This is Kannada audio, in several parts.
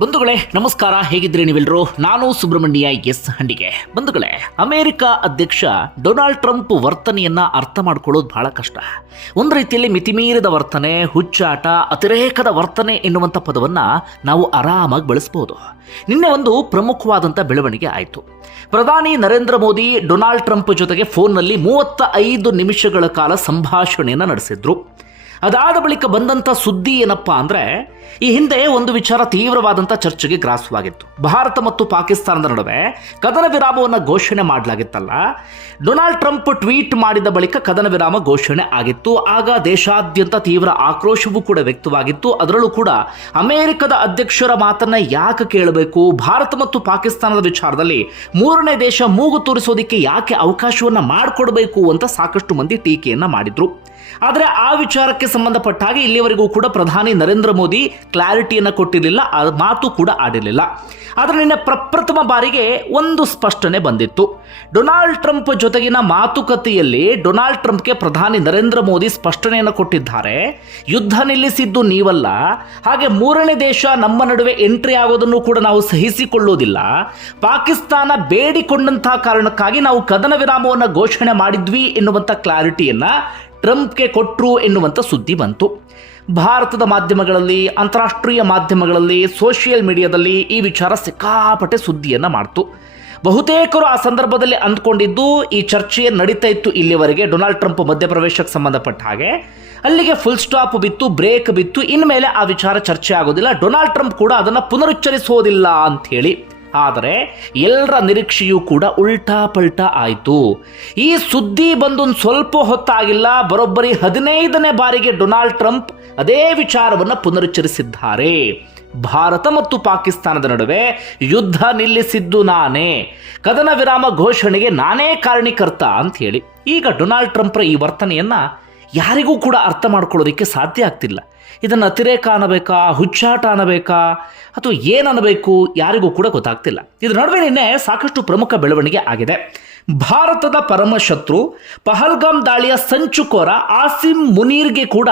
ಬಂಧುಗಳೇ, ನಮಸ್ಕಾರ. ಹೇಗಿದ್ರಿ ನೀವೆಲ್ಲರೂ ನಾನು ಸುಬ್ರಹ್ಮಣ್ಯ ಎಸ್ ಹಂಡಿಗೆ. ಬಂಧುಗಳೇ, ಅಮೆರಿಕ ಅಧ್ಯಕ್ಷ ಡೊನಾಲ್ಡ್ ಟ್ರಂಪ್ ವರ್ತನೆಯನ್ನ ಅರ್ಥ ಮಾಡ್ಕೊಳ್ಳೋದು ಬಹಳ ಕಷ್ಟ. ಒಂದು ರೀತಿಯಲ್ಲಿ ಮಿತಿಮೀರಿದ ವರ್ತನೆ, ಹುಚ್ಚಾಟ, ಅತಿರೇಕದ ವರ್ತನೆ ಎನ್ನುವಂಥ ಪದವನ್ನ ನಾವು ಆರಾಮಾಗಿ ಬಳಸಬಹುದು ನಿನ್ನೆ ಒಂದು ಪ್ರಮುಖವಾದಂಥ ಬೆಳವಣಿಗೆ ಆಯಿತು. ಪ್ರಧಾನಿ ನರೇಂದ್ರ ಮೋದಿ ಡೊನಾಲ್ಡ್ ಟ್ರಂಪ್ ಜೊತೆಗೆ ಫೋನ್ನಲ್ಲಿ ಮೂವತ್ತ ಐದು ನಿಮಿಷಗಳ ಕಾಲ ಸಂಭಾಷಣೆಯನ್ನು ನಡೆಸಿದ್ರು. ಅದಾದ ಬಳಿಕ ಬಂದಂಥ ಸುದ್ದಿ ಏನಪ್ಪಾ ಅಂದರೆ, ಈ ಹಿಂದೆ ಒಂದು ವಿಚಾರ ತೀವ್ರವಾದಂಥ ಚರ್ಚೆಗೆ ಗ್ರಾಸವಾಗಿತ್ತು. ಭಾರತ ಮತ್ತು ಪಾಕಿಸ್ತಾನದ ನಡುವೆ ಕದನ ವಿರಾಮವನ್ನು ಘೋಷಣೆ ಮಾಡಲಾಗಿತ್ತಲ್ಲ. ಡೊನಾಲ್ಡ್ ಟ್ರಂಪ್ ಟ್ವೀಟ್ ಮಾಡಿದ ಬಳಿಕ ಕದನ ವಿರಾಮ ಘೋಷಣೆ ಆಗಿತ್ತು. ಆಗ ದೇಶಾದ್ಯಂತ ತೀವ್ರ ಆಕ್ರೋಶವೂ ಕೂಡ ವ್ಯಕ್ತವಾಗಿತ್ತು. ಅದರಲ್ಲೂ ಕೂಡ ಅಮೆರಿಕದ ಅಧ್ಯಕ್ಷರ ಮಾತನ್ನ ಯಾಕೆ ಕೇಳಬೇಕು? ಭಾರತ ಮತ್ತು ಪಾಕಿಸ್ತಾನದ ವಿಚಾರದಲ್ಲಿ ಮೂರನೇ ದೇಶ ಮೂಗು ತೋರಿಸೋದಕ್ಕೆ ಯಾಕೆ ಅವಕಾಶವನ್ನು ಮಾಡಿಕೊಡಬೇಕು ಅಂತ ಸಾಕಷ್ಟು ಮಂದಿ ಟೀಕೆಯನ್ನು ಮಾಡಿದ್ರು. ಆದರೆ ಆ ವಿಚಾರಕ್ಕೆ ಸಂಬಂಧಪಟ್ಟ ಹಾಗೆ ಇಲ್ಲಿವರೆಗೂ ಕೂಡ ಪ್ರಧಾನಿ ನರೇಂದ್ರ ಮೋದಿ ಕ್ಲಾರಿಟಿಯನ್ನು ಕೊಟ್ಟಿರಲಿಲ್ಲ, ಆ ಮಾತು ಕೂಡ ಆಡಿರಲಿಲ್ಲ. ಆದರೆ ನಿನ್ನೆ ಪ್ರಪ್ರಥಮ ಬಾರಿಗೆ ಒಂದು ಸ್ಪಷ್ಟನೆ ಬಂದಿತ್ತು. ಡೊನಾಲ್ಡ್ ಟ್ರಂಪ್ ಜೊತೆಗಿನ ಮಾತುಕತೆಯಲ್ಲಿ ಡೊನಾಲ್ಡ್ ಟ್ರಂಪ್ಗೆ ಪ್ರಧಾನಿ ನರೇಂದ್ರ ಮೋದಿ ಸ್ಪಷ್ಟನೆಯನ್ನು ಕೊಟ್ಟಿದ್ದಾರೆ. ಯುದ್ಧ ನಿಲ್ಲಿಸಿದ್ದು ನೀವಲ್ಲ, ಹಾಗೆ ಮೂರನೇ ದೇಶ ನಮ್ಮ ನಡುವೆ ಎಂಟ್ರಿ ಆಗೋದನ್ನು ಕೂಡ ನಾವು ಸಹಿಸಿಕೊಳ್ಳುವುದಿಲ್ಲ ಪಾಕಿಸ್ತಾನ ಬೇಡಿಕೊಂಡಂತಹ ಕಾರಣಕ್ಕಾಗಿ ನಾವು ಕದನ ವಿರಾಮವನ್ನು ಘೋಷಣೆ ಮಾಡಿದ್ವಿ ಎನ್ನುವಂಥ ಕ್ಲಾರಿಟಿಯನ್ನ ಟ್ರಂಪ್ಗೆ ಕೊಟ್ಟರು ಎನ್ನುವಂಥ ಸುದ್ದಿ ಬಂತು. ಭಾರತದ ಮಾಧ್ಯಮಗಳಲ್ಲಿ, ಅಂತಾರಾಷ್ಟ್ರೀಯ ಮಾಧ್ಯಮಗಳಲ್ಲಿ, ಸೋಷಿಯಲ್ ಮೀಡಿಯಾದಲ್ಲಿ ಈ ವಿಚಾರ ಸಿಕ್ಕಾಪಟ್ಟೆ ಸುದ್ದಿಯನ್ನು ಮಾಡ್ತು. ಬಹುತೇಕರು ಆ ಸಂದರ್ಭದಲ್ಲಿ ಅಂದ್ಕೊಂಡಿದ್ದು, ಈ ಚರ್ಚೆ ನಡೀತಾ ಇತ್ತು ಇಲ್ಲಿವರೆಗೆ. ಡೊನಾಲ್ಡ್ ಟ್ರಂಪ್ ಮಧ್ಯಪ್ರವೇಶಕ್ಕೆ ಸಂಬಂಧಪಟ್ಟ ಹಾಗೆ. ಅಲ್ಲಿಗೆ ಫುಲ್ ಸ್ಟಾಪ್ ಬಿತ್ತು ಬ್ರೇಕ್ ಬಿತ್ತು. ಇನ್ಮೇಲೆ ಆ ವಿಚಾರ ಚರ್ಚೆ ಆಗೋದಿಲ್ಲ. ಡೊನಾಲ್ಡ್ ಟ್ರಂಪ್ ಕೂಡ ಅದನ್ನು ಪುನರುಚ್ಚರಿಸೋದಿಲ್ಲ ಅಂತ ಹೇಳಿ ಆದರೆ ಎಲ್ಲರ ನಿರೀಕ್ಷೆಯೂ ಕೂಡ ಉಲ್ಟಾ ಪಲ್ಟಾ ಆಯಿತು. ಈ ಸುದ್ದಿ ಬಂದೊಂದು ಸ್ವಲ್ಪ ಹೊತ್ತಾಗಿಲ್ಲ, ಬರೋಬ್ಬರಿ ಹದಿನೈದನೇ ಬಾರಿಗೆ ಡೊನಾಲ್ಡ್ ಟ್ರಂಪ್ ಅದೇ ವಿಚಾರವನ್ನು ಪುನರುಚ್ಚರಿಸಿದ್ದಾರೆ. ಭಾರತ ಮತ್ತು ಪಾಕಿಸ್ತಾನದ ನಡುವೆ ಯುದ್ಧ ನಿಲ್ಲಿಸಿದ್ದು ನಾನೇ. ಕದನ ವಿರಾಮ ಘೋಷಣೆಗೆ ನಾನೇ ಕಾರಣೀಕರ್ತ ಅಂತ ಹೇಳಿ. ಈಗ ಡೊನಾಲ್ಡ್ ಟ್ರಂಪ್ರ ಈ ವರ್ತನೆಯನ್ನ ಯಾರಿಗೂ ಕೂಡ ಅರ್ಥ ಮಾಡ್ಕೊಳ್ಳೋದಕ್ಕೆ ಸಾಧ್ಯ ಆಗ್ತಿಲ್ಲ. ಇದನ್ನು ಅತಿರೇಕ ಅನ್ನಬೇಕಾ, ಹುಚ್ಚಾಟ ಅನ್ನಬೇಕಾ, ಅಥವಾ ಏನನ್ನಬೇಕು ಯಾರಿಗೂ ಕೂಡ ಗೊತ್ತಾಗ್ತಿಲ್ಲ. ಇದರ ನಡುವೆ ನಿನ್ನೆ ಸಾಕಷ್ಟು ಪ್ರಮುಖ ಬೆಳವಣಿಗೆ ಆಗಿದೆ. ಭಾರತದ ಪರಮ ಶತ್ರು ಪಹಲ್ಗಾಮ್ ದಾಳಿಯ ಸಂಚುಕೋರ ಆಸಿಮ್ ಮುನೀರ್ಗೆ ಕೂಡ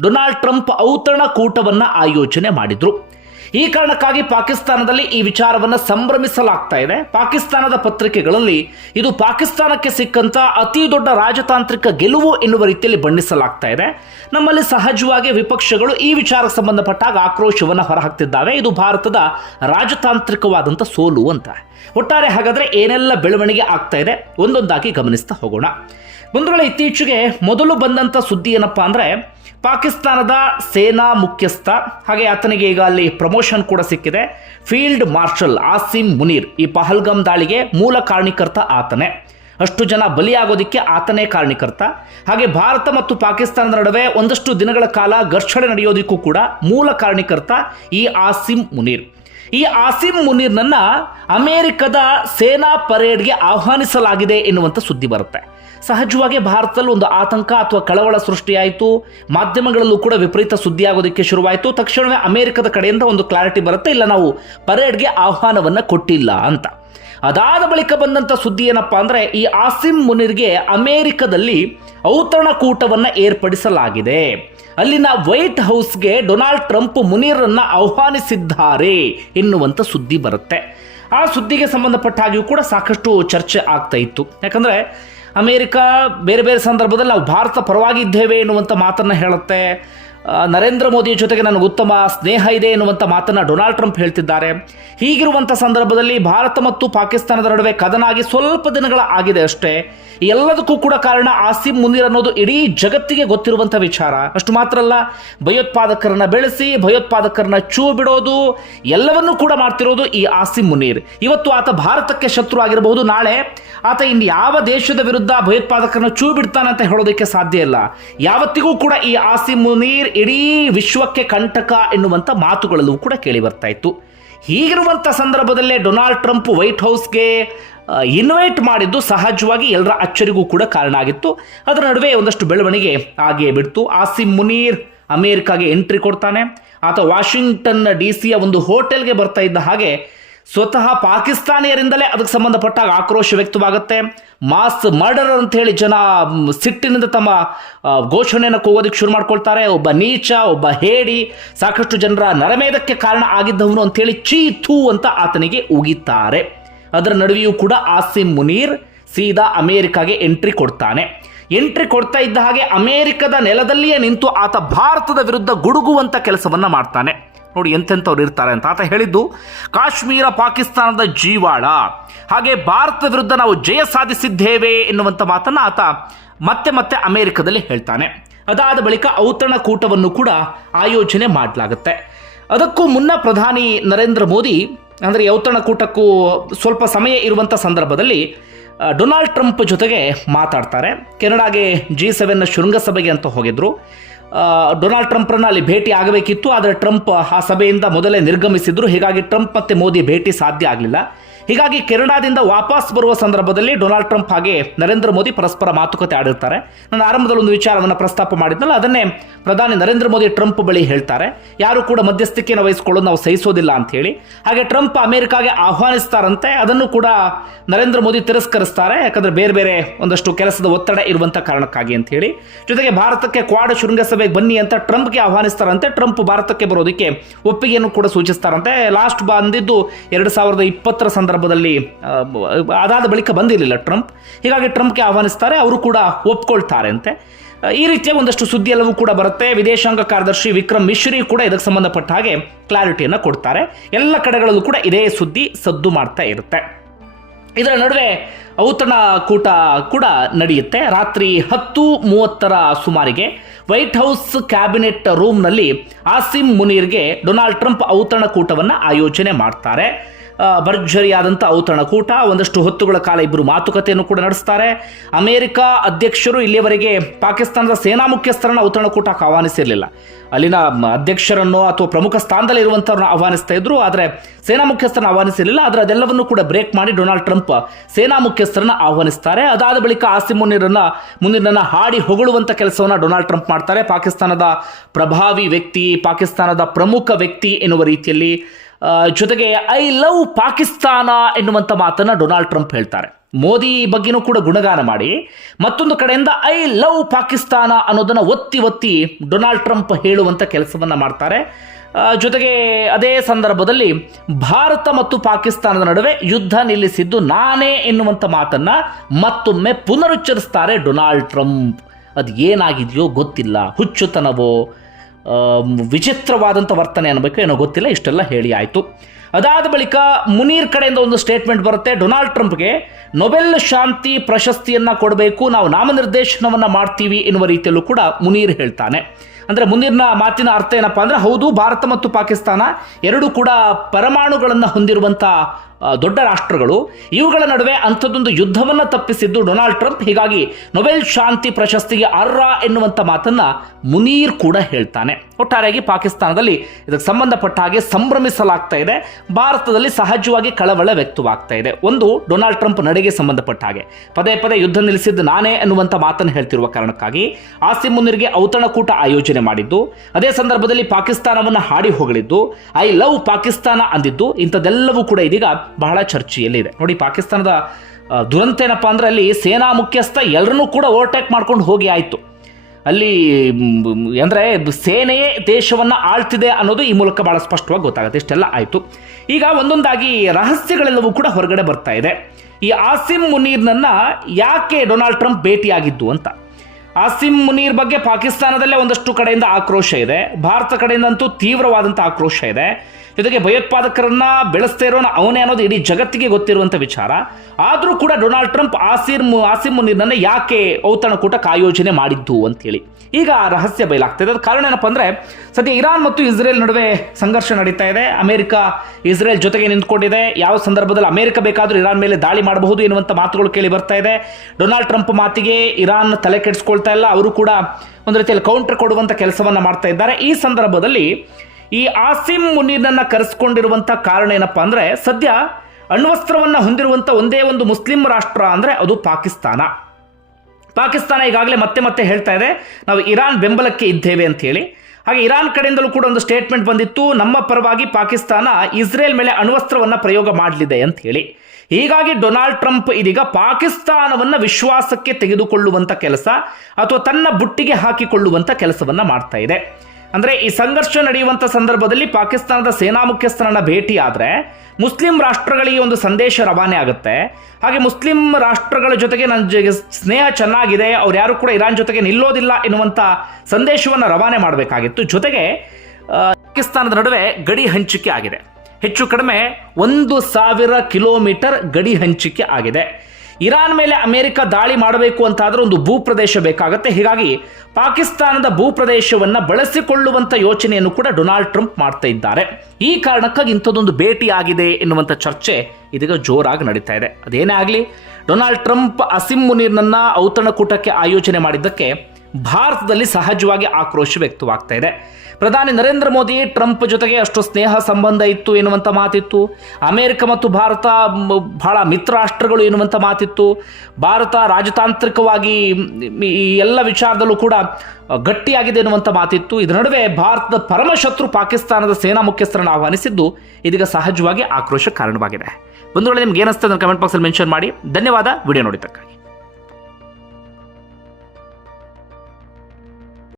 ಡೊನಾಲ್ಡ್ ಟ್ರಂಪ್ ಔತಣ ಕೂಟವನ್ನು ಆಯೋಜನೆ ಮಾಡಿದ್ರು. ಈ ಕಾರಣಕ್ಕಾಗಿ ಪಾಕಿಸ್ತಾನದಲ್ಲಿ ಈ ವಿಚಾರವನ್ನು ಸಂಭ್ರಮಿಸಲಾಗ್ತಾ ಇದೆ. ಪಾಕಿಸ್ತಾನದ ಪತ್ರಿಕೆಗಳಲ್ಲಿ ಇದು ಪಾಕಿಸ್ತಾನಕ್ಕೆ ಸಿಕ್ಕಂತ ಅತಿ ದೊಡ್ಡ ರಾಜತಾಂತ್ರಿಕ ಗೆಲುವು ಎನ್ನುವ ರೀತಿಯಲ್ಲಿ ಬಣ್ಣಿಸಲಾಗ್ತಾ ಇದೆ. ನಮ್ಮಲ್ಲಿ ಸಹಜವಾಗಿ ವಿಪಕ್ಷಗಳು ಈ ವಿಚಾರಕ್ಕೆ ಸಂಬಂಧಪಟ್ಟಾಗ ಆಕ್ರೋಶವನ್ನು ಹೊರಹಾಕ್ತಿದ್ದಾವೆ. ಇದು ಭಾರತದ ರಾಜತಾಂತ್ರಿಕವಾದಂಥ ಸೋಲು ಅಂತ. ಒಟ್ಟಾರೆ ಹಾಗಾದ್ರೆ ಏನೆಲ್ಲ ಬೆಳವಣಿಗೆ ಆಗ್ತಾ ಇದೆ? ಒಂದೊಂದಾಗಿ ಗಮನಿಸ್ತಾ ಹೋಗೋಣ. ಬಂಧುಗಳ, ಇತ್ತೀಚೆಗೆ ಮೊದಲು ಬಂದಂಥ ಸುದ್ದಿ ಏನಪ್ಪಾ ಅಂದ್ರೆ ಪಾಕಿಸ್ತಾನದ ಸೇನಾ ಮುಖ್ಯಸ್ಥ, ಹಾಗೆ ಆತನಿಗೆ ಈಗ ಅಲ್ಲಿ ಪ್ರಮೋಷನ್ ಕೂಡ ಸಿಕ್ಕಿದೆ. ಫೀಲ್ಡ್ ಮಾರ್ಷಲ್ ಆಸಿಮ್ ಮುನೀರ್ ಈ ಪಹಲ್ಗಮ್ ದಾಳಿಗೆ ಮೂಲ ಕಾರಣೀಕರ್ತ ಆತನೇ. ಅಷ್ಟು ಜನ ಬಲಿಯಾಗೋದಕ್ಕೆ ಆತನೇ ಕಾರಣೀಕರ್ತ. ಹಾಗೆ ಭಾರತ ಮತ್ತು ಪಾಕಿಸ್ತಾನದ ನಡುವೆ ಒಂದಷ್ಟು ದಿನಗಳ ಕಾಲ ಘರ್ಷಣೆ ನಡೆಯೋದಕ್ಕೂ ಕೂಡ ಮೂಲ ಕಾರಣೀಕರ್ತ ಈ ಆಸಿಮ್ ಮುನೀರ್. ಈ ಆಸಿಮ್ ಮುನೀರ್ನನ್ನ ಅಮೆರಿಕದ ಸೇನಾ ಪರೇಡ್ಗೆ ಆಹ್ವಾನಿಸಲಾಗಿದೆ ಎನ್ನುವಂಥ ಸುದ್ದಿ ಬರುತ್ತೆ. ಸಹಜವಾಗಿ ಭಾರತದಲ್ಲಿ ಒಂದು ಆತಂಕ ಅಥವಾ ಕಳವಳ ಸೃಷ್ಟಿಯಾಯಿತು. ಮಾಧ್ಯಮಗಳಲ್ಲೂ ಕೂಡ ವಿಪರೀತ ಸುದ್ದಿ ಆಗೋದಕ್ಕೆ ಶುರುವಾಯಿತು. ತಕ್ಷಣವೇ ಅಮೆರಿಕದ ಕಡೆಯಿಂದ ಒಂದು ಕ್ಲಾರಿಟಿ ಬರುತ್ತೆ. ಇಲ್ಲ, ನಾವು ಪರೇಡ್ಗೆ ಆಹ್ವಾನವನ್ನು ಕೊಟ್ಟಿಲ್ಲ ಅಂತ. ಅದಾದ ಬಳಿಕ ಬಂದಂಥ ಸುದ್ದಿ ಏನಪ್ಪಾ ಅಂದ್ರೆ, ಈ ಆಸಿಮ್ ಮುನಿರ್ಗೆ ಅಮೆರಿಕದಲ್ಲಿ ಔತಣಕೂಟವನ್ನು ಏರ್ಪಡಿಸಲಾಗಿದೆ. ಅಲ್ಲಿನ ವೈಟ್ ಹೌಸ್ಗೆ ಡೊನಾಲ್ಡ್ ಟ್ರಂಪ್ ಮುನೀರನ್ನು ಆಹ್ವಾನಿಸಿದ್ದಾರೆ ಎನ್ನುವಂಥ ಸುದ್ದಿ ಬರುತ್ತೆ. ಆ ಸುದ್ದಿಗೆ ಸಂಬಂಧಪಟ್ಟ ಹಾಗೆಯೂ ಕೂಡ ಸಾಕಷ್ಟು ಚರ್ಚೆ ಆಗ್ತಾ ಇತ್ತು. ಯಾಕಂದರೆ ಅಮೇರಿಕಾ ಬೇರೆ ಬೇರೆ ಸಂದರ್ಭದಲ್ಲಿ ನಾವು ಭಾರತ ಪರವಾಗಿದ್ದೇವೆ ಎನ್ನುವಂಥ ಮಾತನ್ನು ಹೇಳುತ್ತೆ. ನರೇಂದ್ರ ಮೋದಿ ಜೊತೆಗೆ ನನಗೆ ಉತ್ತಮ ಸ್ನೇಹ ಇದೆ ಎನ್ನುವಂಥ ಮಾತನ್ನು ಡೊನಾಲ್ಡ್ ಟ್ರಂಪ್ ಹೇಳ್ತಿದ್ದಾರೆ. ಹೀಗಿರುವಂಥ ಸಂದರ್ಭದಲ್ಲಿ ಭಾರತ ಮತ್ತು ಪಾಕಿಸ್ತಾನದ ನಡುವೆ ಕದನಾಗಿ ಸ್ವಲ್ಪ ದಿನಗಳ ಆಗಿದೆ ಅಷ್ಟೇ. ಎಲ್ಲದಕ್ಕೂ ಕೂಡ ಕಾರಣ ಆಸಿಮ್ ಮುನೀರ್ ಅನ್ನೋದು ಇಡೀ ಜಗತ್ತಿಗೆ ಗೊತ್ತಿರುವಂಥ ವಿಚಾರ. ಅಷ್ಟು ಮಾತ್ರ ಅಲ್ಲ, ಭಯೋತ್ಪಾದಕರನ್ನ ಬೆಳೆಸಿ, ಭಯೋತ್ಪಾದಕರನ್ನ ಚೂ ಬಿಡೋದು, ಎಲ್ಲವನ್ನೂ ಕೂಡ ಮಾಡ್ತಿರೋದು ಈ ಆಸಿಮ್ ಮುನೀರ್. ಇವತ್ತು ಆತ ಭಾರತಕ್ಕೆ ಶತ್ರು ಆಗಿರಬಹುದು. ನಾಳೆ ಆತ ಇನ್ನು ಯಾವ ದೇಶದ ವಿರುದ್ಧ ಭಯೋತ್ಪಾದಕರನ್ನ ಚೂ ಬಿಡ್ತಾನಂತ ಹೇಳೋದಕ್ಕೆ ಸಾಧ್ಯ ಇಲ್ಲ. ಯಾವತ್ತಿಗೂ ಕೂಡ ಈ ಆಸಿಮ್ ಮುನೀರ್ ಇಡೀ ವಿಶ್ವಕ್ಕೆ ಕಂಟಕ ಎನ್ನುವಂಥ ಮಾತುಗಳಲ್ಲೂ ಕೂಡ ಕೇಳಿ ಬರ್ತಾ ಇತ್ತು. ಹೀಗಿರುವಂಥ ಸಂದರ್ಭದಲ್ಲೇ ಡೊನಾಲ್ಡ್ ಟ್ರಂಪ್ ವೈಟ್ ಹೌಸ್ಗೆ ಇನ್ವೈಟ್ ಮಾಡಿದ್ದು ಸಹಜವಾಗಿ ಎಲ್ಲರ ಅಚ್ಚರಿಗೂ ಕೂಡ ಕಾರಣ ಆಗಿತ್ತು. ಅದರ ನಡುವೆ ಒಂದಷ್ಟು ಬೆಳವಣಿಗೆ ಆಗಿಯೇ ಬಿಡ್ತು. ಆಸಿಮ್ ಮುನೀರ್ ಅಮೇರಿಕಾಗೆ ಎಂಟ್ರಿ ಕೊಡ್ತಾನೆ. ಆತ ವಾಷಿಂಗ್ಟನ್ ಡಿ ಸಿಯ ಒಂದು ಹೋಟೆಲ್ಗೆ ಬರ್ತಾ ಇದ್ದ ಹಾಗೆ ಸ್ವತಃ ಪಾಕಿಸ್ತಾನಿಯರಿಂದಲೇ ಅದಕ್ಕೆ ಸಂಬಂಧಪಟ್ಟಾಗ ಆಕ್ರೋಶ ವ್ಯಕ್ತವಾಗುತ್ತೆ. ಮಾಸ್ ಮರ್ಡರ್ ಅಂತ ಹೇಳಿ ಜನ ಸಿಟ್ಟಿನಿಂದ ತಮ್ಮ ಘೋಷಣೆಯನ್ನು ಕೂಗೋದಕ್ಕೆ ಶುರು ಮಾಡ್ಕೊಳ್ತಾರೆ. ಒಬ್ಬ ನೀಚ, ಒಬ್ಬ ಹೇಡಿ, ಸಾಕಷ್ಟು ಜನರ ನರಮೇಧಕ್ಕೆ ಕಾರಣ ಆಗಿದ್ದವನು ಅಂತೇಳಿ ಚೀ ಥೂ ಅಂತ ಆತನಿಗೆ ಉಗಿತಾರೆ. ಅದರ ನಡುವೆಯೂ ಕೂಡ ಆಸಿಮ್ ಮುನೀರ್ ಸೀದಾ ಅಮೇರಿಕಾಗೆ ಎಂಟ್ರಿ ಕೊಡ್ತಾನೆ. ಎಂಟ್ರಿ ಕೊಡ್ತಾ ಇದ್ದ ಹಾಗೆ ಅಮೇರಿಕದ ನೆಲದಲ್ಲಿಯೇ ನಿಂತು ಆತ ಭಾರತದ ವಿರುದ್ಧ ಗುಡುಗುವಂಥ ಕೆಲಸವನ್ನ ಮಾಡ್ತಾನೆ. ನೋಡಿ ಎಂತೆಂಥವ್ರು ಇರ್ತಾರೆ ಅಂತ. ಆತ ಹೇಳಿದ್ದು, ಕಾಶ್ಮೀರ ಪಾಕಿಸ್ತಾನದ ಜೀವಾಳ. ಹಾಗೆ ಭಾರತ ವಿರುದ್ಧ ನಾವು ಜಯ ಸಾಧಿಸಿದ್ದೇವೆ ಎನ್ನುವಂಥ ಮಾತನ್ನು ಆತ ಮತ್ತೆ ಮತ್ತೆ ಅಮೆರಿಕದಲ್ಲಿ ಹೇಳ್ತಾನೆ. ಅದಾದ ಬಳಿಕ ಔತಣಕೂಟವನ್ನು ಕೂಡ ಆಯೋಜನೆ ಮಾಡಲಾಗುತ್ತೆ. ಅದಕ್ಕೂ ಮುನ್ನ ಪ್ರಧಾನಿ ನರೇಂದ್ರ ಮೋದಿ, ಅಂದರೆ ಔತಣ ಔತಣಕೂಟಕ್ಕೂ ಸ್ವಲ್ಪ ಸಮಯ ಇರುವಂಥ ಸಂದರ್ಭದಲ್ಲಿ ಡೊನಾಲ್ಡ್ ಟ್ರಂಪ್ ಜೊತೆಗೆ ಮಾತಾಡ್ತಾರೆ. ಕೆನಡಾಗೆ ಜಿ ಸೆವೆನ್ ಶೃಂಗಸಭೆಗೆ ಅಂತ ಹೋಗಿದ್ರು. ಡೊನಾಲ್ಡ್ ಟ್ರಂಪ್ರನ್ನ ಅಲ್ಲಿ ಭೇಟಿ ಆಗಬೇಕಿತ್ತು, ಆದರೆ ಟ್ರಂಪ್ ಆ ಸಭೆಯಿಂದ ಮೊದಲೇ ನಿರ್ಗಮಿಸಿದ್ರು. ಹೀಗಾಗಿ ಟ್ರಂಪ್ ಮತ್ತು ಮೋದಿ ಭೇಟಿ ಸಾಧ್ಯ ಆಗಲಿಲ್ಲ. ಹೀಗಾಗಿ ಕೆನಡಾದಿಂದ ವಾಪಸ್ ಬರುವ ಸಂದರ್ಭದಲ್ಲಿ ಡೊನಾಲ್ಡ್ ಟ್ರಂಪ್ ಹಾಗೆ ನರೇಂದ್ರ ಮೋದಿ ಪರಸ್ಪರ ಮಾತುಕತೆ ಆಡಿರ್ತಾರೆ. ನಾನು ಆರಂಭದಲ್ಲಿ ಒಂದು ವಿಚಾರವನ್ನು ಪ್ರಸ್ತಾಪ ಮಾಡಿದ್ನಲ್ಲ, ಅದನ್ನೇ ಪ್ರಧಾನಿ ನರೇಂದ್ರ ಮೋದಿ ಟ್ರಂಪ್ ಬಳಿ ಹೇಳ್ತಾರೆ. ಯಾರು ಕೂಡ ಮಧ್ಯಸ್ಥಿಕೆಯನ್ನು ವಹಿಸಿಕೊಳ್ಳೋದು ನಾವು ಸಹಿಸೋದಿಲ್ಲ ಅಂತ ಹೇಳಿ. ಹಾಗೆ ಟ್ರಂಪ್ ಅಮೆರಿಕಾಗೆ ಆಹ್ವಾನಿಸ್ತಾರಂತೆ, ಅದನ್ನು ಕೂಡ ನರೇಂದ್ರ ಮೋದಿ ತಿರಸ್ಕರಿಸ್ತಾರೆ. ಯಾಕಂದ್ರೆ ಬೇರೆ ಬೇರೆ ಒಂದಷ್ಟು ಕೆಲಸದ ಒತ್ತಡ ಇರುವಂತ ಕಾರಣಕ್ಕಾಗಿ ಅಂತ ಹೇಳಿ. ಜೊತೆಗೆ ಭಾರತಕ್ಕೆ ಕ್ವಾಡ್ ಶೃಂಗಸಭೆಗೆ ಬನ್ನಿ ಅಂತ ಟ್ರಂಪ್ಗೆ ಆಹ್ವಾನಿಸ್ತಾರಂತೆ. ಟ್ರಂಪ್ ಭಾರತಕ್ಕೆ ಬರೋದಕ್ಕೆ ಒಪ್ಪಿಗೆಯನ್ನು ಕೂಡ ಸೂಚಿಸ್ತಾರಂತೆ. ಲಾಸ್ಟ್ ಬಂದಿದ್ದು ಎರಡು ಸಾವಿರದ ಇಪ್ಪತ್ತರ ಸಂದರ್ಭದಲ್ಲಿ ಅದಾದ ಬಳಿಕ ಬಂದಿರಲಿಲ್ಲ ಟ್ರಂಪ್. ಹೀಗಾಗಿ ಟ್ರಂಪ್ಗೆ ಆಹ್ವಾನಿಸ್ತಾರೆ, ಅವರು ಕೂಡ ಒಪ್ಕೊಳ್ತಾರೆ ಅಂತೆ ಈ ರೀತಿಯ ಒಂದಷ್ಟು ಸುದ್ದಿ ಎಲ್ಲವೂ ಕೂಡ ಬರುತ್ತೆ. ವಿದೇಶಾಂಗ ಕಾರ್ಯದರ್ಶಿ ವಿಕ್ರಮ್ ಮಿಶ್ರಿ ಕೂಡ ಇದಕ್ಕೆ ಸಂಬಂಧಪಟ್ಟ ಹಾಗೆ ಕ್ಲಾರಿಟಿಯನ್ನು ಕೊಡ್ತಾರೆ. ಎಲ್ಲ ಕಡೆಗಳಲ್ಲೂ ಕೂಡ ಇದೇ ಸುದ್ದಿ ಸದ್ದು ಮಾಡ್ತಾ ಇರುತ್ತೆ. ಇದರ ನಡುವೆ ಔತಣ ಕೂಟ ಕೂಡ ನಡೆಯುತ್ತೆ. ರಾತ್ರಿ ಹತ್ತು ಮೂವತ್ತರ ಸುಮಾರಿಗೆ ವೈಟ್ ಹೌಸ್ ಕ್ಯಾಬಿನೆಟ್ ರೂಮ್ನಲ್ಲಿ ಆಸಿಮ್ ಮುನೀರ್ಗೆ ಡೊನಾಲ್ಡ್ ಟ್ರಂಪ್ ಔತಣಕೂಟವನ್ನು ಆಯೋಜನೆ ಮಾಡ್ತಾರೆ. ಭರ್ಜರಿಯಾದಂಥ ಔತಣಕೂಟ ಒಂದಷ್ಟು ಹೊತ್ತುಗಳ ಕಾಲ ಇಬ್ಬರು ಮಾತುಕತೆಯನ್ನು ಕೂಡ ನಡೆಸ್ತಾರೆ. ಅಮೆರಿಕ ಅಧ್ಯಕ್ಷರು ಇಲ್ಲಿಯವರೆಗೆ ಪಾಕಿಸ್ತಾನದ ಸೇನಾ ಮುಖ್ಯಸ್ಥರನ್ನ ಔತಣಕೂಟಕ್ಕೆ ಆಹ್ವಾನಿಸಿರಲಿಲ್ಲ. ಅಲ್ಲಿನ ಅಧ್ಯಕ್ಷರನ್ನು ಅಥವಾ ಪ್ರಮುಖ ಸ್ಥಾನದಲ್ಲಿ ಇರುವಂಥವ್ರನ್ನ ಆಹ್ವಾನಿಸ್ತಾ ಇದ್ರು. ಆದರೆ ಸೇನಾ ಮುಖ್ಯಸ್ಥರನ್ನ ಆಹ್ವಾನಿಸಿರಲಿಲ್ಲ. ಆದರೆ ಅದೆಲ್ಲವನ್ನು ಕೂಡ ಬ್ರೇಕ್ ಮಾಡಿ ಡೊನಾಲ್ಡ್ ಟ್ರಂಪ್ ಸೇನಾ ಮುಖ್ಯಸ್ಥರನ್ನ ಆಹ್ವಾನಿಸ್ತಾರೆ. ಅದಾದ ಬಳಿಕ ಆಸಿಮ್ ಮುನಿರನ್ನ ಮುಂದಿನ ಹಾಡಿ ಹೊಗಳುವಂಥ ಕೆಲಸವನ್ನು ಡೊನಾಲ್ಡ್ ಟ್ರಂಪ್ ಮಾಡ್ತಾರೆ. ಪಾಕಿಸ್ತಾನದ ಪ್ರಭಾವಿ ವ್ಯಕ್ತಿ, ಪಾಕಿಸ್ತಾನದ ಪ್ರಮುಖ ವ್ಯಕ್ತಿ ಎನ್ನುವ ರೀತಿಯಲ್ಲಿ ಜೊತೆಗೆ, ಐ ಲವ್ ಪಾಕಿಸ್ತಾನ ಎನ್ನುವಂಥ ಮಾತನ್ನು ಡೊನಾಲ್ಡ್ ಟ್ರಂಪ್ ಹೇಳ್ತಾರೆ. ಮೋದಿ ಬಗ್ಗೆನೂ ಕೂಡ ಗುಣಗಾನ ಮಾಡಿ. ಮತ್ತೊಂದು ಕಡೆಯಿಂದ, ಐ ಲವ್ ಪಾಕಿಸ್ತಾನ ಅನ್ನೋದನ್ನು ಒತ್ತಿ ಒತ್ತಿ ಡೊನಾಲ್ಡ್ ಟ್ರಂಪ್ ಹೇಳುವಂಥ ಕೆಲಸವನ್ನು ಮಾಡ್ತಾರೆ. ಜೊತೆಗೆ, ಅದೇ ಸಂದರ್ಭದಲ್ಲಿ ಭಾರತ ಮತ್ತು ಪಾಕಿಸ್ತಾನದ ನಡುವೆ ಯುದ್ಧ ನಿಲ್ಲಿಸಿದ್ದು ನಾನೇ ಎನ್ನುವಂಥ ಮಾತನ್ನು ಮತ್ತೊಮ್ಮೆ ಪುನರುಚ್ಚರಿಸ್ತಾರೆ ಡೊನಾಲ್ಡ್ ಟ್ರಂಪ್. ಅದು ಏನಾಗಿದೆಯೋ ಗೊತ್ತಿಲ್ಲ. ಹುಚ್ಚುತನವೋ ವಿಚಿತ್ರವಾದಂಥ ವರ್ತನೆ ಅನ್ನಬೇಕು ಏನೋ ಗೊತ್ತಿಲ್ಲ ಇಷ್ಟೆಲ್ಲ ಹೇಳಿ ಆಯಿತು. ಅದಾದ ಬಳಿಕ ಮುನೀರ್ ಕಡೆಯಿಂದ ಒಂದು ಸ್ಟೇಟ್ಮೆಂಟ್ ಬರುತ್ತೆ ಡೊನಾಲ್ಡ್ ಟ್ರಂಪ್ಗೆ ನೊಬೆಲ್ ಶಾಂತಿ ಪ್ರಶಸ್ತಿಯನ್ನು ಕೊಡಬೇಕು ನಾವು ನಾಮನಿರ್ದೇಶನವನ್ನು ಮಾಡ್ತೀವಿ ಎನ್ನುವ ರೀತಿಯಲ್ಲೂ ಕೂಡ ಮುನೀರ್ ಹೇಳ್ತಾನೆ. ಅಂದರೆ ಮುನೀರ್ನ ಮಾತಿನ ಅರ್ಥ ಏನಪ್ಪ ಅಂದರೆ ಹೌದು ಭಾರತ ಮತ್ತು ಪಾಕಿಸ್ತಾನ ಎರಡೂ ಕೂಡ ಪರಮಾಣುಗಳನ್ನು ಹೊಂದಿರುವಂತ ಆ, ದೊಡ್ಡ ರಾಷ್ಟ್ರಗಳು. ಇವುಗಳ ನಡುವೆ ಅಂಥದ್ದೊಂದು ಯುದ್ಧವನ್ನು ತಪ್ಪಿಸಿದ್ದು ಡೊನಾಲ್ಡ್ ಟ್ರಂಪ್. ಹೀಗಾಗಿ ನೊಬೆಲ್ ಶಾಂತಿ ಪ್ರಶಸ್ತಿಗೆ ಅರ್ಹ ಎನ್ನುವಂಥ ಮಾತನ್ನ ಮುನೀರ್ ಕೂಡ ಹೇಳ್ತಾನೆ. ಒಟ್ಟಾರೆಯಾಗಿ ಪಾಕಿಸ್ತಾನದಲ್ಲಿ ಇದಕ್ಕೆ ಸಂಬಂಧಪಟ್ಟ ಹಾಗೆ ಸಂಭ್ರಮಿಸಲಾಗ್ತಾ ಇದೆ. ಭಾರತದಲ್ಲಿ ಸಹಜವಾಗಿ ಕಳವಳ ವ್ಯಕ್ತವಾಗ್ತಾ ಇದೆ. ಒಂದು, ಡೊನಾಲ್ಡ್ ಟ್ರಂಪ್ ನಡೆಗೆ ಸಂಬಂಧಪಟ್ಟ ಹಾಗೆ. ಪದೇ ಪದೇ ಯುದ್ಧ ನಿಲ್ಲಿಸಿದ್ದು ನಾನೇ ಎನ್ನುವಂಥ ಮಾತನ್ನು ಹೇಳ್ತಿರುವ ಕಾರಣಕ್ಕಾಗಿ ಆಸಿಮ್ ಮುನೀರ್ಗೆ ಔತಣಕೂಟ ಆಯೋಜನೆ ಮಾಡಿದ್ದು. ಅದೇ ಸಂದರ್ಭದಲ್ಲಿ ಪಾಕಿಸ್ತಾನವನ್ನು ಹಾಡಿ ಹೊಗಳಿದ್ದು. ಐ ಲವ್ ಪಾಕಿಸ್ತಾನ ಅಂದಿದ್ದು. ಇಂಥದ್ದೆಲ್ಲವೂ ಕೂಡ ಇದೀಗ ಬಹಳ ಚರ್ಚೆಯಲ್ಲಿದೆ. ನೋಡಿ, ಪಾಕಿಸ್ತಾನದ ದುರಂತ ಏನಪ್ಪ ಅಂದರೆ ಅಲ್ಲಿ ಸೇನಾ ಮುಖ್ಯಸ್ಥ ಎಲ್ಲರನ್ನೂ ಕೂಡ ಓವರ್ಟೇಕ್ ಮಾಡ್ಕೊಂಡು ಹೋಗಿ ಆಯಿತು. ಅಲ್ಲಿ ಅಂದರೆ ಸೇನೆಯೇ ದೇಶವನ್ನ ಆಳ್ತಿದೆ ಅನ್ನೋದು ಈ ಮೂಲಕ ಬಹಳ ಸ್ಪಷ್ಟವಾಗಿ ಗೊತ್ತಾಗುತ್ತೆ. ಇಷ್ಟೆಲ್ಲ ಆಯಿತು. ಈಗ ಒಂದೊಂದಾಗಿ ರಹಸ್ಯಗಳೆಲ್ಲವೂ ಕೂಡ ಹೊರಗಡೆ ಬರ್ತಾ ಇದೆ. ಈ ಆಸಿಮ್ ಮುನೀರ್ನನ್ನ ಯಾಕೆ ಡೊನಾಲ್ಡ್ ಟ್ರಂಪ್ ಭೇಟಿಯಾಗಿದ್ದು ಅಂತ. ಆಸಿಮ್ ಮುನೀರ್ ಬಗ್ಗೆ ಪಾಕಿಸ್ತಾನದಲ್ಲೇ ಒಂದಷ್ಟು ಕಡೆಯಿಂದ ಆಕ್ರೋಶ ಇದೆ. ಭಾರತ ಕಡೆಯಿಂದಂತೂ ತೀವ್ರವಾದಂಥ ಆಕ್ರೋಶ ಇದೆ. ಜೊತೆಗೆ ಭಯೋತ್ಪಾದಕರನ್ನ ಬೆಳೆಸ್ತಾ ಇರೋನು ಅವನೇ ಅನ್ನೋದು ಇಡೀ ಜಗತ್ತಿಗೆ ಗೊತ್ತಿರುವಂಥ ವಿಚಾರ. ಆದರೂ ಕೂಡ ಡೊನಾಲ್ಡ್ ಟ್ರಂಪ್ ಆಸಿರ್ ಆಸಿಂ ಆಸಿಮ್ ಮುನೀರ್ನನ್ನ ಯಾಕೆ ಔತಣಕೂಟ ಕಾಯೋಜನೆ ಮಾಡಿದ್ದು ಅಂತೇಳಿ. ಈಗ ಆ ರಹಸ್ಯ ಬಯಲಾಗ್ತಿದೆ. ಅದ್ರ ಕಾರಣ ಏನಪ್ಪ ಅಂದರೆ, ಸದ್ಯ ಇರಾನ್ ಮತ್ತು ಇಸ್ರೇಲ್ ನಡುವೆ ಸಂಘರ್ಷ ನಡೀತಾ ಇದೆ. ಅಮೆರಿಕ, ಇಸ್ರೇಲ್ ಜೊತೆಗೆ ನಿಂತ್ಕೊಂಡಿದೆ. ಯಾವ ಸಂದರ್ಭದಲ್ಲಿ ಅಮೆರಿಕ ಬೇಕಾದರೂ ಇರಾನ್ ಮೇಲೆ ದಾಳಿ ಮಾಡಬಹುದು ಎನ್ನುವಂಥ ಮಾತುಗಳು ಕೇಳಿ ಬರ್ತಾ ಇದೆ. ಡೊನಾಲ್ಡ್ ಟ್ರಂಪ್ ಮಾತಿಗೆ ಇರಾನ್ ತಲೆ ಕೆಡಿಸ್ಕೊಳ್ತಾ ಇಲ್ಲ ಅವರು ಕೂಡ ಒಂದು ರೀತಿಯಲ್ಲಿ ಕೌಂಟರ್ ಕೊಡುವಂಥ ಕೆಲಸವನ್ನ ಮಾಡ್ತಾ ಇದ್ದಾರೆ. ಈ ಸಂದರ್ಭದಲ್ಲಿ ಈ ಆಸಿಂ ಮುನೀರ್ನನ್ನ ಕರೆಸ್ಕೊಂಡಿರುವಂಥ ಕಾರಣ ಏನಪ್ಪಾ ಅಂದ್ರೆ ಸದ್ಯ ಅಣ್ವಸ್ತ್ರವನ್ನ ಹೊಂದಿರುವಂಥ ಒಂದೇ ಒಂದು ಮುಸ್ಲಿಂ ರಾಷ್ಟ್ರ ಅಂದ್ರೆ ಅದು ಪಾಕಿಸ್ತಾನ. ಪಾಕಿಸ್ತಾನ ಈಗಾಗಲೇ ಮತ್ತೆ ಮತ್ತೆ ಹೇಳ್ತಾ ಇದೆ, ನಾವು ಇರಾನ್ ಬೆಂಬಲಕ್ಕೆ ಇದ್ದೇವೆ ಅಂತ ಹೇಳಿ. ಹಾಗೆ ಇರಾನ್ ಕಡೆಯಿಂದಲೂ ಕೂಡ ಒಂದು ಸ್ಟೇಟ್ಮೆಂಟ್ ಬಂದಿತ್ತು. ನಮ್ಮ ಪರವಾಗಿ ಪಾಕಿಸ್ತಾನ ಇಸ್ರೇಲ್ ಮೇಲೆ ಅಣ್ವಸ್ತ್ರವನ್ನು ಪ್ರಯೋಗ ಮಾಡಲಿದೆ ಅಂತ ಹೇಳಿ. ಹೀಗಾಗಿ ಡೊನಾಲ್ಡ್ ಟ್ರಂಪ್ ಇದೀಗ ಪಾಕಿಸ್ತಾನವನ್ನು ವಿಶ್ವಾಸಕ್ಕೆ ತೆಗೆದುಕೊಳ್ಳುವಂಥ ಕೆಲಸ ಅಥವಾ ತನ್ನ ಬುಟ್ಟಿಗೆ ಹಾಕಿಕೊಳ್ಳುವಂಥ ಕೆಲಸವನ್ನು ಮಾಡ್ತಾ ಇದೆ. ಅಂದ್ರೆ ಈ ಸಂಘರ್ಷ ನಡೆಯುವಂತ ಸಂದರ್ಭದಲ್ಲಿ ಪಾಕಿಸ್ತಾನದ ಸೇನಾ ಮುಖ್ಯಸ್ಥರನ್ನ ಭೇಟಿ ಆದ್ರೆ ಮುಸ್ಲಿಂ ರಾಷ್ಟ್ರಗಳಿಗೆ ಒಂದು ಸಂದೇಶ ರವಾನೆ ಆಗುತ್ತೆ. ಹಾಗೆ ಮುಸ್ಲಿಂ ರಾಷ್ಟ್ರಗಳ ಜೊತೆಗೆ ನನ್ನ ಸ್ನೇಹ ಚೆನ್ನಾಗಿದೆ, ಅವ್ರು ಯಾರು ಕೂಡ ಇರಾನ್ ಜೊತೆಗೆ ನಿಲ್ಲೋದಿಲ್ಲ ಎನ್ನುವಂಥ ಸಂದೇಶವನ್ನು ರವಾನೆ ಮಾಡಬೇಕಾಗಿತ್ತು. ಜೊತೆಗೆ ಪಾಕಿಸ್ತಾನದ ನಡುವೆ ಗಡಿ ಹಂಚಿಕೆ ಆಗಿದೆ. ಹೆಚ್ಚು ಕಡಿಮೆ ಒಂದು ಸಾವಿರ ಕಿಲೋಮೀಟರ್ ಗಡಿ ಹಂಚಿಕೆ ಆಗಿದೆ. ಇರಾನ್ ಮೇಲೆ ಅಮೆರಿಕ ದಾಳಿ ಮಾಡಬೇಕು ಅಂತಾದ್ರೆ ಒಂದು ಭೂಪ್ರದೇಶ ಬೇಕಾಗುತ್ತೆ. ಹೀಗಾಗಿ ಪಾಕಿಸ್ತಾನದ ಭೂಪ್ರದೇಶವನ್ನು ಬಳಸಿಕೊಳ್ಳುವಂಥ ಯೋಚನೆಯನ್ನು ಕೂಡ ಡೊನಾಲ್ಡ್ ಟ್ರಂಪ್ ಮಾಡ್ತಾ ಇದ್ದಾರೆ. ಈ ಕಾರಣಕ್ಕಾಗಿ ಇಂಥದ್ದೊಂದು ಭೇಟಿ ಆಗಿದೆ ಎನ್ನುವಂಥ ಚರ್ಚೆ ಇದೀಗ ಜೋರಾಗಿ ನಡೀತಾ ಇದೆ. ಅದೇನೇ ಆಗಲಿ, ಡೊನಾಲ್ಡ್ ಟ್ರಂಪ್ ಅಸಿಂ ಮುನೀರ್ನನ್ನ ಔತಣಕೂಟಕ್ಕೆ ಆಯೋಜನೆ ಮಾಡಿದ್ದಕ್ಕೆ ಭಾರತದಲ್ಲಿ ಸಹಜವಾಗಿ ಆಕ್ರೋಶ ವ್ಯಕ್ತವಾಗ್ತಾ ಇದೆ. ಪ್ರಧಾನಿ ನರೇಂದ್ರ ಮೋದಿ ಟ್ರಂಪ್ ಜೊತೆಗೆ ಅಷ್ಟು ಸ್ನೇಹ ಸಂಬಂಧ ಇತ್ತು ಎನ್ನುವಂಥ ಮಾತಿತ್ತು. ಅಮೆರಿಕ ಮತ್ತು ಭಾರತ ಬಹಳ ಮಿತ್ರ ರಾಷ್ಟ್ರಗಳು ಎನ್ನುವಂಥ ಮಾತಿತ್ತು. ಭಾರತ ರಾಜತಾಂತ್ರಿಕವಾಗಿ ಈ ಎಲ್ಲ ವಿಚಾರದಲ್ಲೂ ಕೂಡ ಗಟ್ಟಿಯಾಗಿದೆ ಎನ್ನುವಂಥ ಮಾತಿತ್ತು. ಇದರ ನಡುವೆ ಭಾರತದ ಪರಮಶತ್ರು ಪಾಕಿಸ್ತಾನದ ಸೇನಾ ಮುಖ್ಯಸ್ಥರನ್ನು ಆಹ್ವಾನಿಸಿದ್ದು ಇದೀಗ ಸಹಜವಾಗಿ ಆಕ್ರೋಶ ಕಾರಣವಾಗಿದೆ. ಬಂಧುಗಳೇ, ನಿಮ್ಗೆ ಏನಿಸ್ತದೆ ಕಮೆಂಟ್ ಬಾಕ್ಸಲ್ಲಿ ಮೆನ್ಷನ್ ಮಾಡಿ. ಧನ್ಯವಾದ. ವಿಡಿಯೋ ನೋಡಿದ್ದಕ್ಕಾಗಿ.